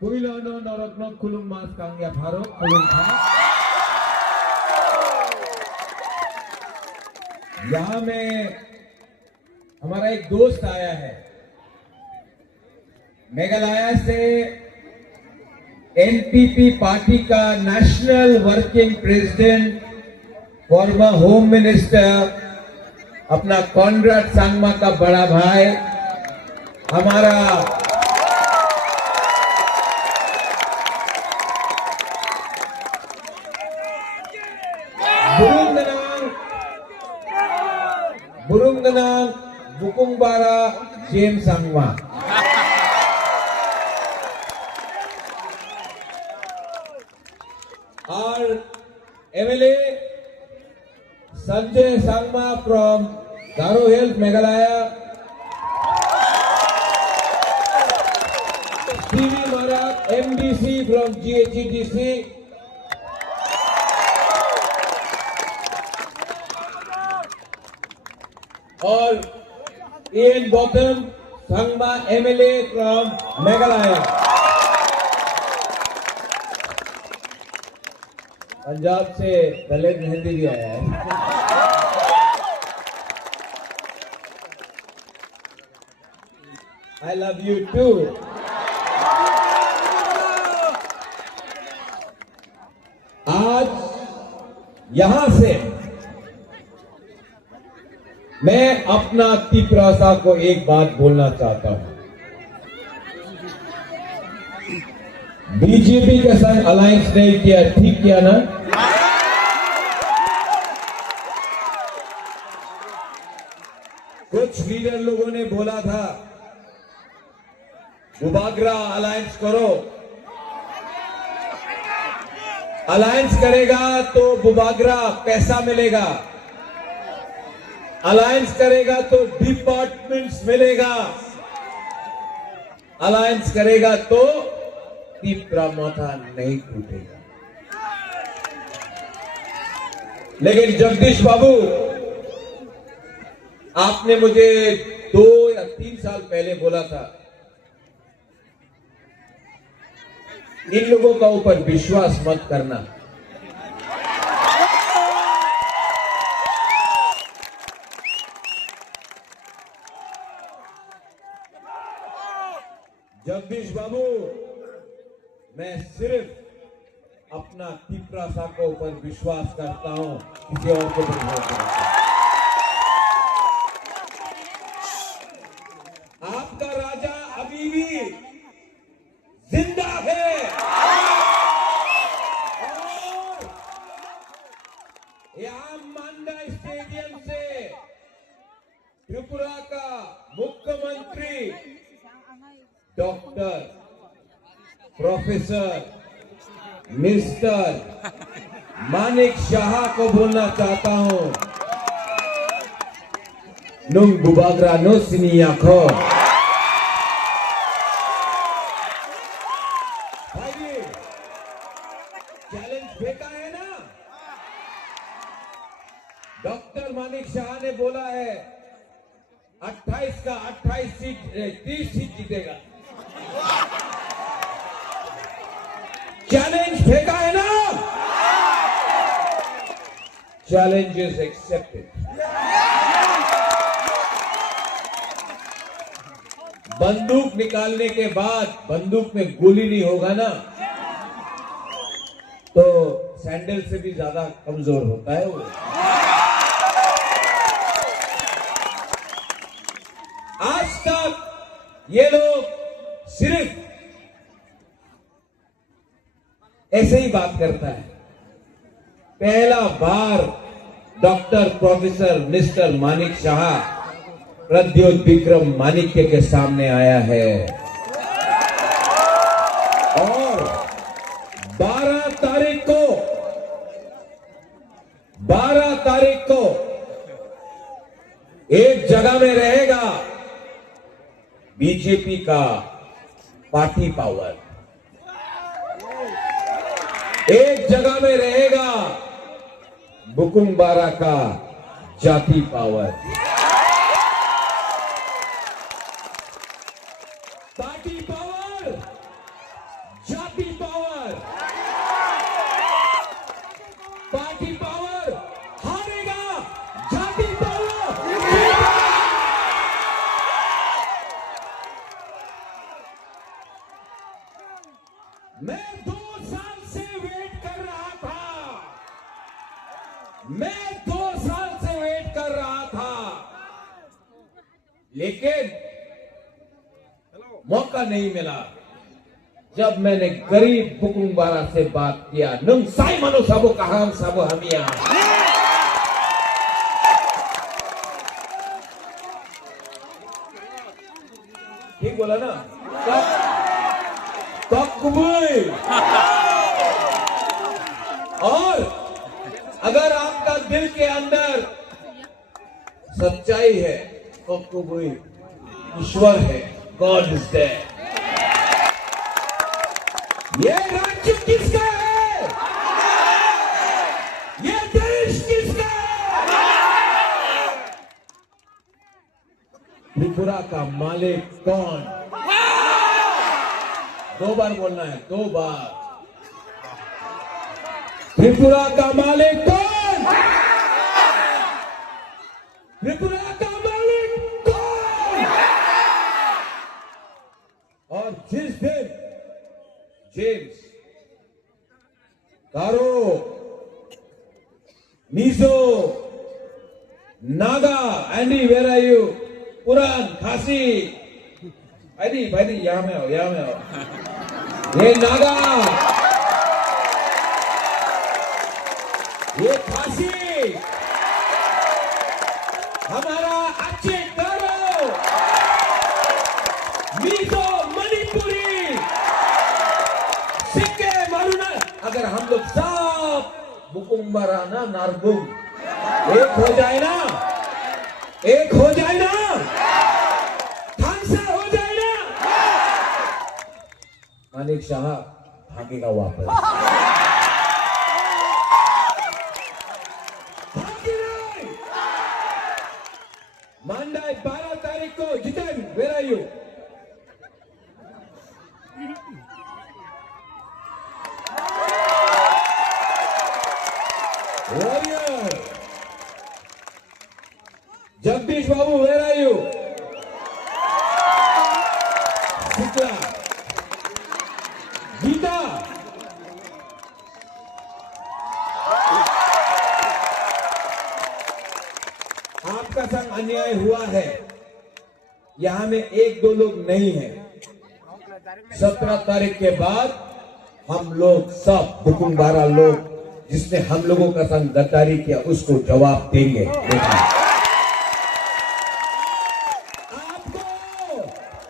Puilano Norokno Kulung Mas Kang Ya Bharok Kulung Kha यहां में हमारा एक दोस्त आया है मेघालय से, एनपीपी पार्टी का national working president, former home minister, अपना कॉनराड सांगमा का बड़ा भाई, हमारा बुरुंगनांग बुकुंगबारा जेम्स सांगमा। और MLA Sanjay Sangma from Garo Hills Meghalaya, TV Maharaj MDC from GHEDC, और इयन बॉटम सांगमा एमएलए फ्रॉम मेघालय। पंजाब से दलित मेहंदी भी आया है। I love you too. आज यहां से मैं अपना तिपरासा को एक बात बोलना चाहता हूं। बीजेपी के संग अलायंस नहीं किया, ठीक किया ना? कुछ लीडर लोगों ने बोला था बुबागरा अलायंस करो, अलायंस करेगा तो बुबागरा पैसा मिलेगा, अलायंस करेगा तो डिपार्टमेंट्स मिलेगा, अलायंस करेगा तो तिपरा माथा नहीं टूटेगा। लेकिन जगदीश बाबू, आपने मुझे 2 या 3 साल पहले बोला था इन लोगों का ऊपर विश्वास मत करना। जगदीश बाबू, मैं सिर्फ अपना तिपरासा के ऊपर विश्वास करता हूं, किसी और को नहीं करता। आपका राजा अभी भी जिंदा है और यहां मांडा स्टेडियम से त्रिपुरा का मुख्यमंत्री doctor, professor, mister Manik Shah को बोलना चाहता हूं, नुंग बुबागरा नो सिनी आखो। चैलेंज फेंका है ना? डॉक्टर मानिक शाह ने बोला है 28 का 28 सीट 30 सीट जीतेगा। चैलेंज फेंका है ना? Challenge is accepted. बंदूक निकालने के बाद बंदूक में गोली नहीं होगा ना, तो सैंडल से भी ज्यादा कमजोर होता है वो। आज तक ये लोग सिर्फ ऐसे ही बात करता है। पहला बार doctor, professor, mister Manik Shah Pradyot Vikram Manikya के सामने आया है और 12 तारीख को एक जगह में रहेगा बीजेपी का पार्टी पावर, एक जगह में रहेगा बुकुंगबारा का जाति पावर। पार्टी पावर, जाति पावर, पार्टी पावर हारेगा, जाति पावर मैं 2 साल से वेट कर रहा था, लेकिन मौका नहीं मिला। जब मैंने गरीब बुकुंग बारा से बात किया, नुंग साई मनो सबो कहां सबो हमिया, ठीक बोला ना? और अगर आपका दिल के अंदर सच्चाई है तो कोई ईश्वर है, गॉड इज देयर। ये राज्य किसका है? ये देश किसका है? त्रिपुरा का मालिक कौन? 2 बार बोलना है, 2 बार। त्रिपुरा का मालिक कौन? त्रिपुरा का मालिक कौन? और जिस दिन James, Garo, Mizo, Naga, Andy where are you, पुरान, खासी, भाई यहां में आओ। ये नागा, ये खासी, हमारा अच्छे गारो, मीजो, मणिपुरी, सिक्के, मारूना, अगर हम लोग सब बुकुम्बराना नारबुम एक हो जाए ना, थानसा हो जाए ना, मानिक शाह भागेगा वापस। मंडे 12 तारीख को Jiten, where are you? Warrior Jagdish Babu, where are you? Shukla, Geeta, आपका संग अन्याय हुआ है, यहां में 1-2 लोग नहीं है। 17 तारीख के बाद हम लोग सब बुकुंग बारा लोग जिसने हम लोगों का संग गद्दारी किया उसको जवाब देंगे। आपको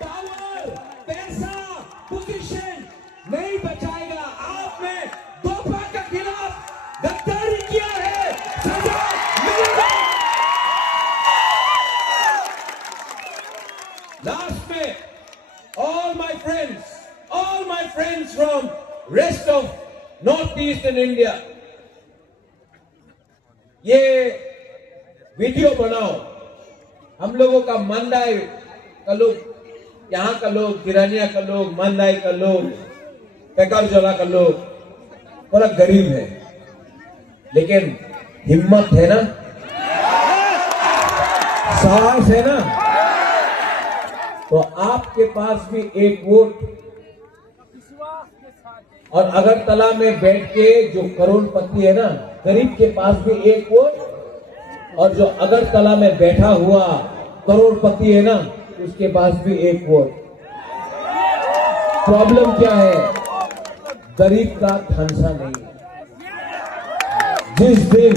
पावर, पैसा, पोजीशन नहीं बचाएगा। आपने दोपा के खिलाफ गद्दारी किया है, सजा मिलेगा। लास्ट में all my friends from rest of northeastern India, ये वीडियो बनाओ। हम लोगों का मंदाई का लोग, यहाँ का लोग, किरानिया का लोग, मंदाई का लोग, पेकारजोला का लोग बड़ा गरीब है, लेकिन हिम्मत है ना, साहस है ना, तो आपके पास भी एक वोट। और अगरतला में बैठ के जो करोड़पति है ना, गरीब के पास भी एक वोट, और जो अगरतला में बैठा हुआ करोड़पति है ना, उसके पास भी एक वोट। प्रॉब्लम क्या है? गरीब का थानसा नहीं। जिस दिन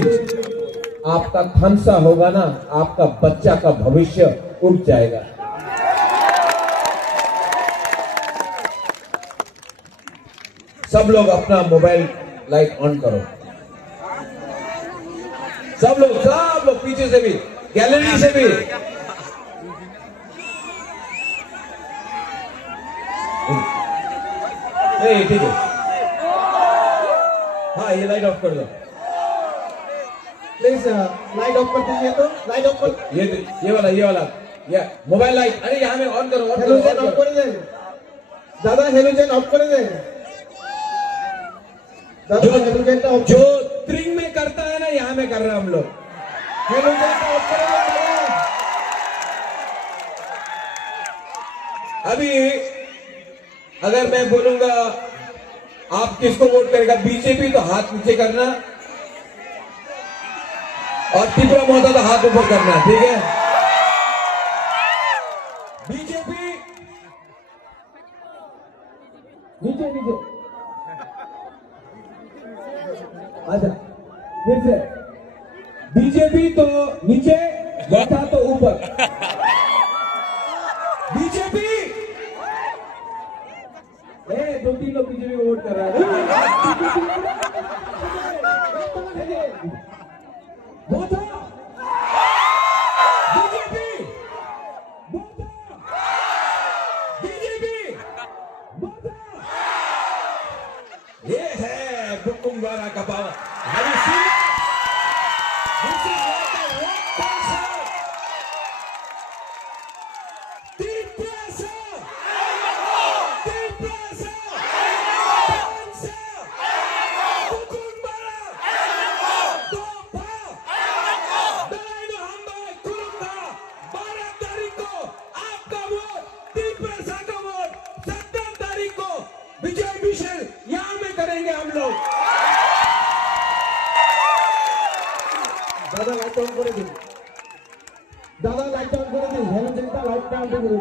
आपका थानसा होगा ना, आपका बच्चा का भविष्य उठ जाएगा। सब लोग अपना मोबाइल लाइट ऑन करो। सब लोग पीछे से भी, गैलरी से भी। नहीं, ठीक है। हाँ, ये लाइट ऑफ कर दो प्लीज। लाइट ऑफ कर दीजिए। तो लाइट ऑफ कर, ये वाला ये मोबाइल लाइट। अरे यहाँ में ऑन करो, हेलोजन ऑफ कर दे दादा, हेलोजन ऑफ कर दे दादा, हेलोजन का ऑफ। जो ट्रिंग में करता है ना, यहाँ में कर रहे हैं हम लोग। हेलोजन का ऑफ कर दे दादा। अभी अगर मैं बोलूंगा आप किसको वोट करेगा बीजेपी, तो हाथ नीचे करना। और त्रिपुरा महोदय का हाथ ऊपर करना, ठीक है। बीजेपी नीचे नीचे। अच्छा फिर से बीजेपी तो नीचे, यथा तो ऊपर। बीजेपी दो तीन लोग बीजेपी को वोट कर रहा है। बीजेपी बीजेपी ये है बुकुमवाला का power. Have you seen it? This is like a rock concert. Tipasa! Tipasa! Pansa! Bukumbara! Dopa! Dalaino Hambai Kurumba! 12 तारीख को आपका वोट, tipasa का वोट 17 तारीख को विजय मिशन यहाँ में करेंगे हम लोग। दादा लाइट ऑन করে দিন, দাদা লাইট অন করে দিন, হেলমেটটা লাইটটা অন করে দিন।